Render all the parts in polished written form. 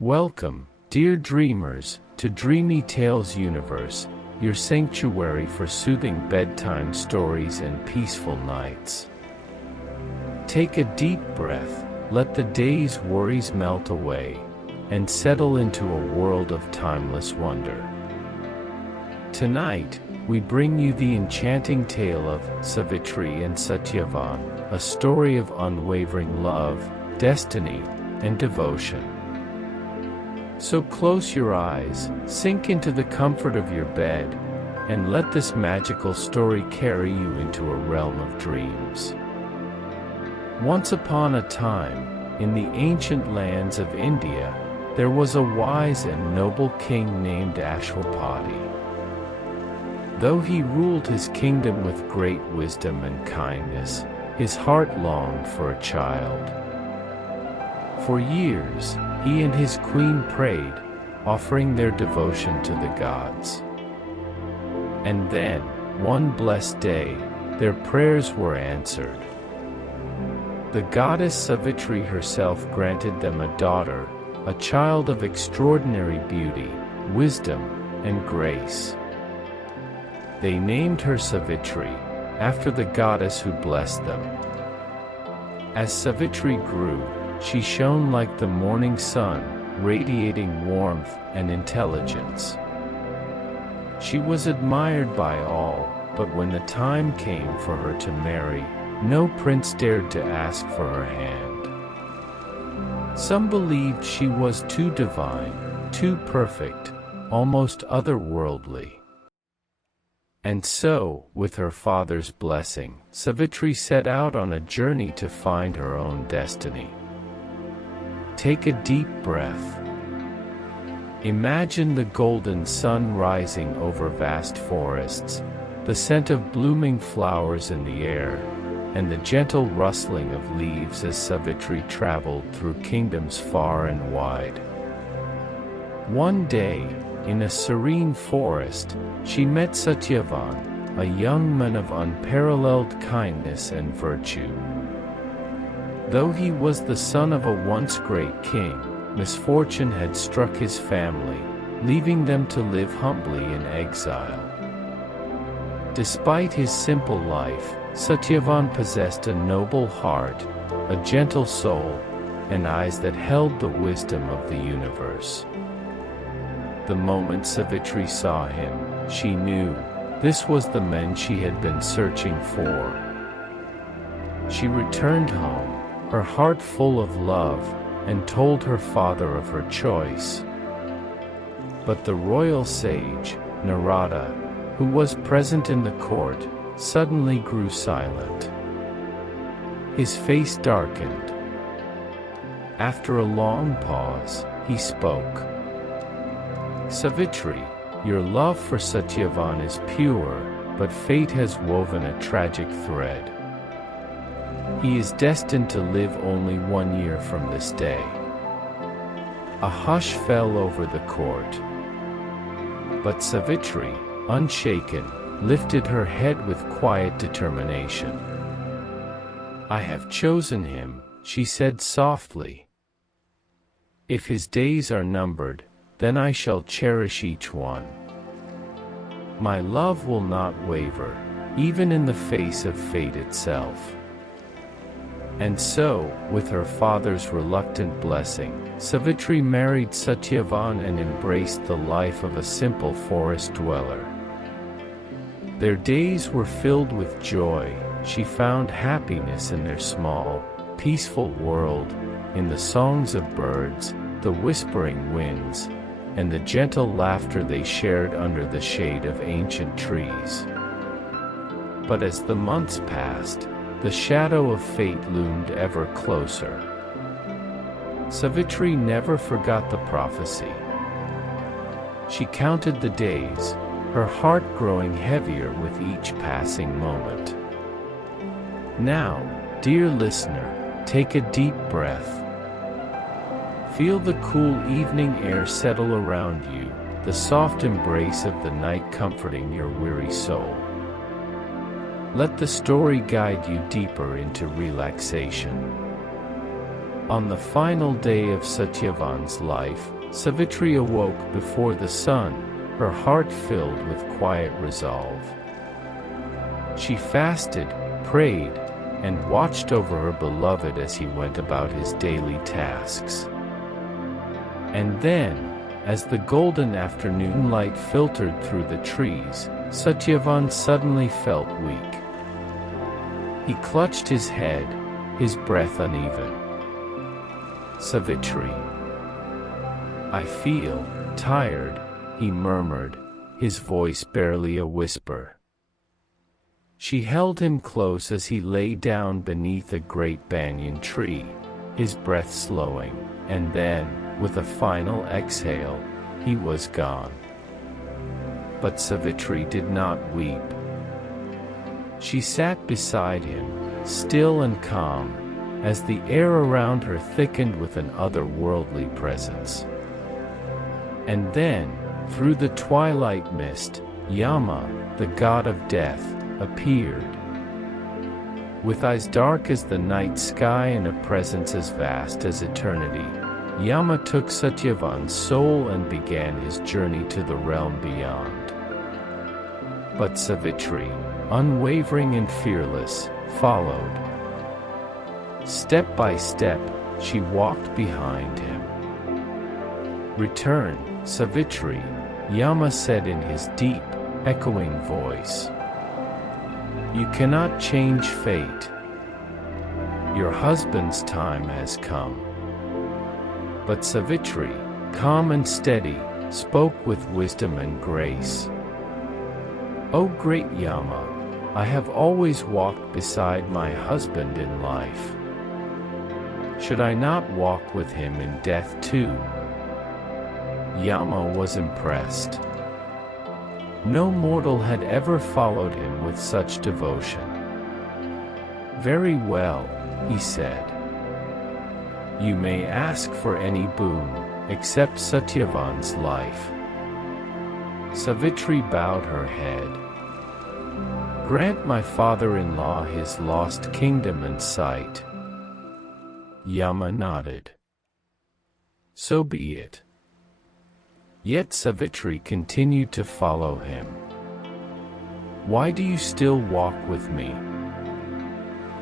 Welcome, dear dreamers, to Dreamy Tales Universe, your sanctuary for soothing bedtime stories and peaceful nights. Take a deep breath, let the day's worries melt away, and settle into a world of timeless wonder. Tonight, we bring you the enchanting tale of Savitri and Satyavan, a story of unwavering love, destiny, and devotion. So close your eyes, sink into the comfort of your bed, and let this magical story carry you into a realm of dreams. Once upon a time, in the ancient lands of India, there was a wise and noble king named Ashwapati. Though he ruled his kingdom with great wisdom and kindness, his heart longed for a child. For years, he and his queen prayed, offering their devotion to the gods. And then, one blessed day, their prayers were answered. The goddess Savitri herself granted them a daughter, a child of extraordinary beauty, wisdom, and grace. They named her Savitri, after the goddess who blessed them. As Savitri grew, she shone like the morning sun, radiating warmth and intelligence. She was admired by all, but when the time came for her to marry, no prince dared to ask for her hand. Some believed she was too divine, too perfect, almost otherworldly. And so, with her father's blessing, Savitri set out on a journey to find her own destiny. Take a deep breath. Imagine the golden sun rising over vast forests, the scent of blooming flowers in the air, and the gentle rustling of leaves as Savitri traveled through kingdoms far and wide. One day, in a serene forest, she met Satyavan, a young man of unparalleled kindness and virtue. Though he was the son of a once great king, misfortune had struck his family, leaving them to live humbly in exile. Despite his simple life, Satyavan possessed a noble heart, a gentle soul, and eyes that held the wisdom of the universe. The moment Savitri saw him, she knew this was the man she had been searching for. She returned home, her heart full of love, and told her father of her choice. But the royal sage, Narada, who was present in the court, suddenly grew silent. His face darkened. After a long pause, he spoke. "Savitri, your love for Satyavan is pure, but fate has woven a tragic thread. He is destined to live only 1 year from this day." A hush fell over the court. But Savitri, unshaken, lifted her head with quiet determination. "I have chosen him," she said softly. "If his days are numbered, then I shall cherish each one. My love will not waver, even in the face of fate itself." And so, with her father's reluctant blessing, Savitri married Satyavan and embraced the life of a simple forest dweller. Their days were filled with joy. She found happiness in their small, peaceful world, in the songs of birds, the whispering winds, and the gentle laughter they shared under the shade of ancient trees. But as the months passed, the shadow of fate loomed ever closer. Savitri never forgot the prophecy. She counted the days, her heart growing heavier with each passing moment. Now, dear listener, take a deep breath. Feel the cool evening air settle around you, the soft embrace of the night comforting your weary soul. Let the story guide you deeper into relaxation. On the final day of Satyavan's life, Savitri awoke before the sun, her heart filled with quiet resolve. She fasted, prayed, and watched over her beloved as he went about his daily tasks. And then, as the golden afternoon light filtered through the trees, Satyavan suddenly felt weak. He clutched his head, his breath uneven. "Savitri, I feel tired," he murmured, his voice barely a whisper. She held him close as he lay down beneath a great banyan tree, his breath slowing, and then, with a final exhale, he was gone. But Savitri did not weep. She sat beside him, still and calm, as the air around her thickened with an otherworldly presence. And then, through the twilight mist, Yama, the god of death, appeared. With eyes dark as the night sky and a presence as vast as eternity, Yama took Satyavan's soul and began his journey to the realm beyond. But Savitri, unwavering and fearless, followed. Step by step, she walked behind him. "Return, Savitri," Yama said in his deep, echoing voice. "You cannot change fate. Your husband's time has come." But Savitri, calm and steady, spoke with wisdom and grace. "O great Yama, I have always walked beside my husband in life. Should I not walk with him in death too?" Yama was impressed. No mortal had ever followed him with such devotion. "Very well," he said. "You may ask for any boon, except Satyavan's life." Savitri bowed her head. "Grant my father-in-law his lost kingdom and sight." Yama nodded. "So be it." Yet Savitri continued to follow him. "Why do you still walk with me?"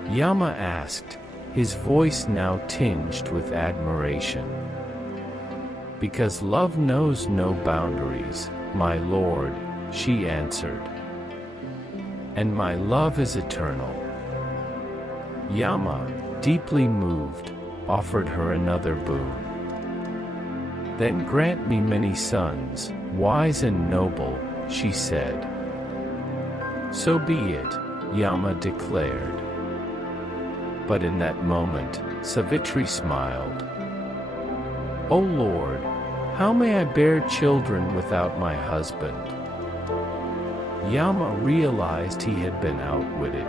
Yama asked, his voice now tinged with admiration. "Because love knows no boundaries, my lord," she answered. "And my love is eternal." Yama, deeply moved, offered her another boon. "Then grant me many sons, wise and noble," she said. "So be it," Yama declared. But in that moment, Savitri smiled. "O Lord, how may I bear children without my husband?" Yama realized he had been outwitted.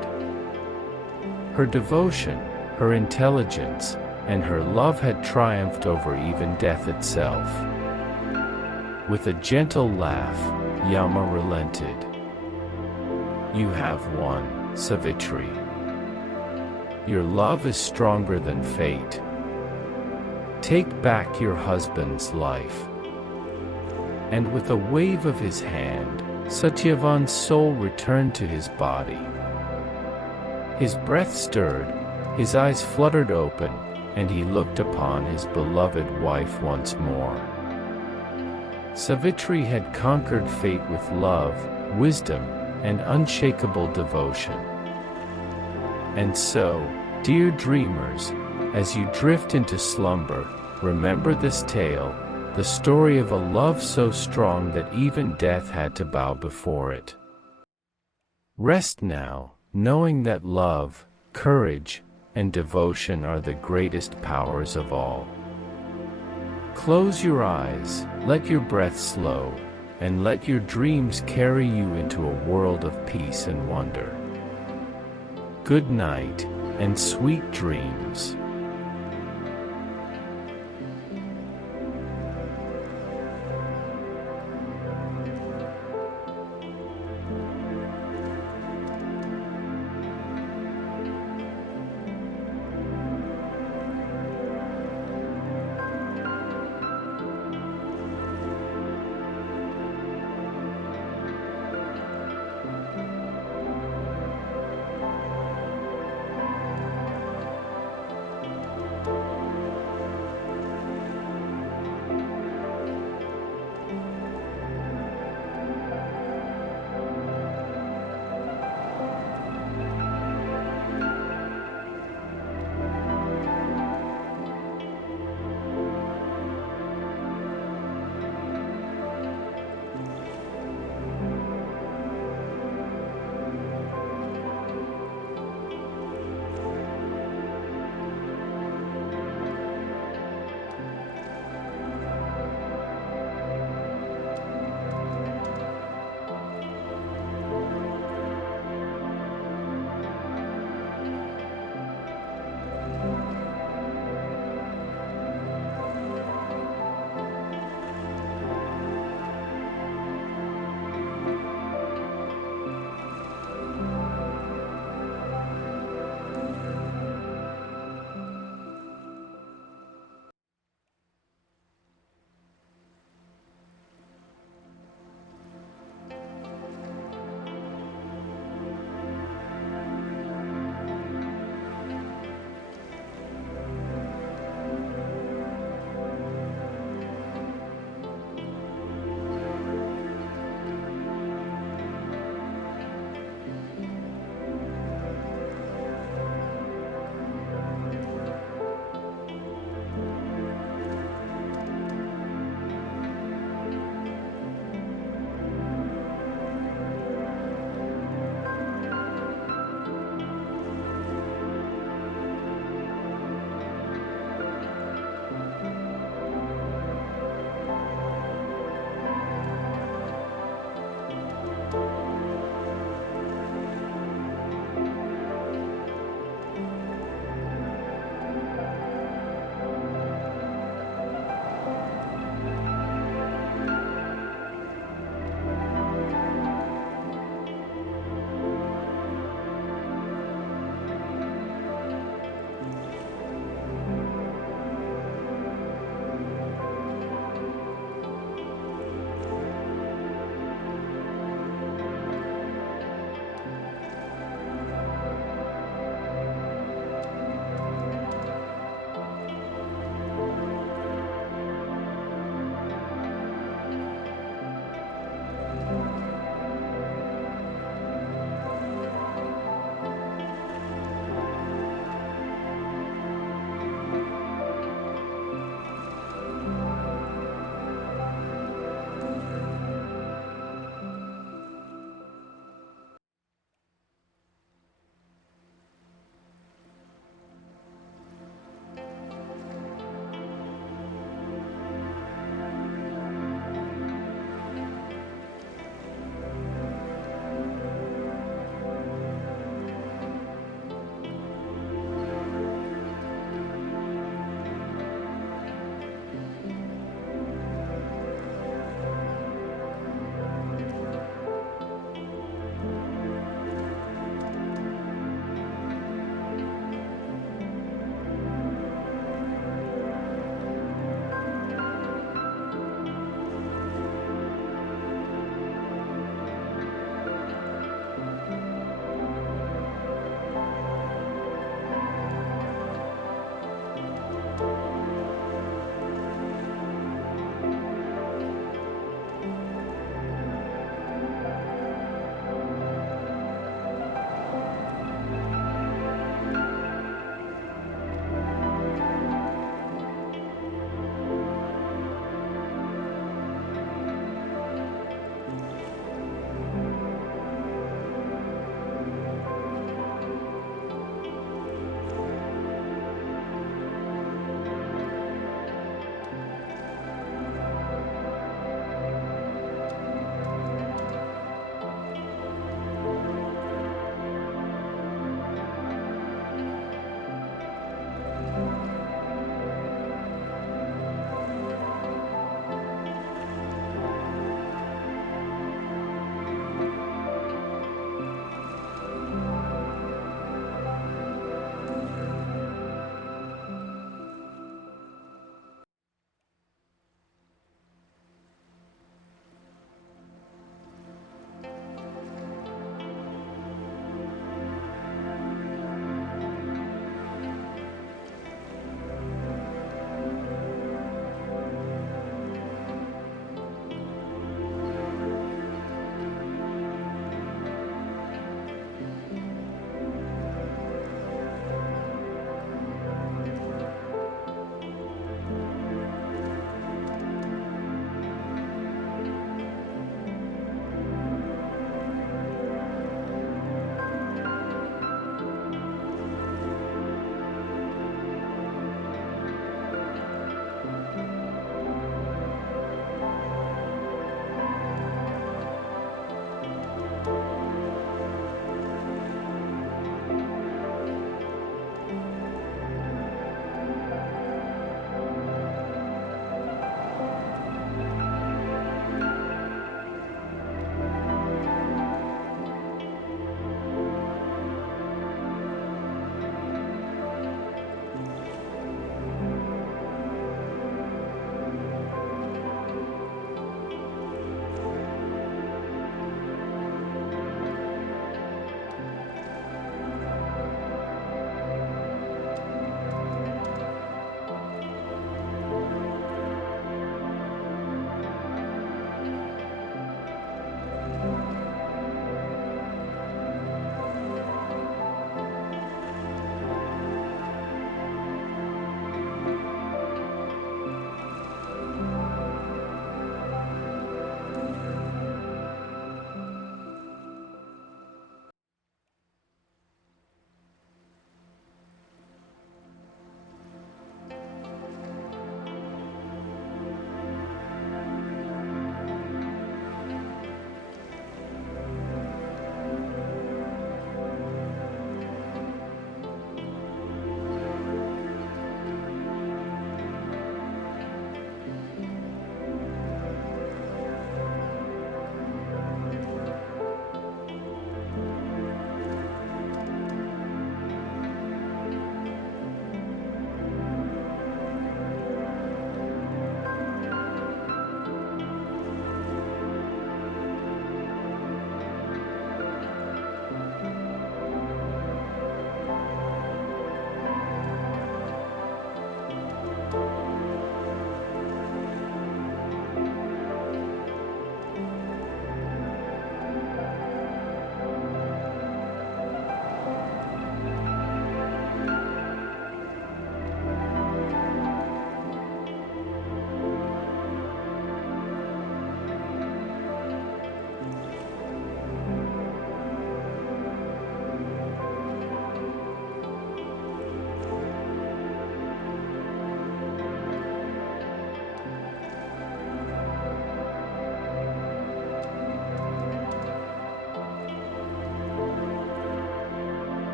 Her devotion, her intelligence, and her love had triumphed over even death itself. With a gentle laugh, Yama relented. "You have won, Savitri. Your love is stronger than fate. Take back your husband's life." And with a wave of his hand, Satyavan's soul returned to his body. His breath stirred, his eyes fluttered open, and he looked upon his beloved wife once more. Savitri had conquered fate with love, wisdom, and unshakable devotion. And so, dear dreamers, as you drift into slumber, remember this tale, the story of a love so strong that even death had to bow before it. Rest now, knowing that love, courage, and devotion are the greatest powers of all. Close your eyes, let your breath slow, and let your dreams carry you into a world of peace and wonder. Good night, and sweet dreams.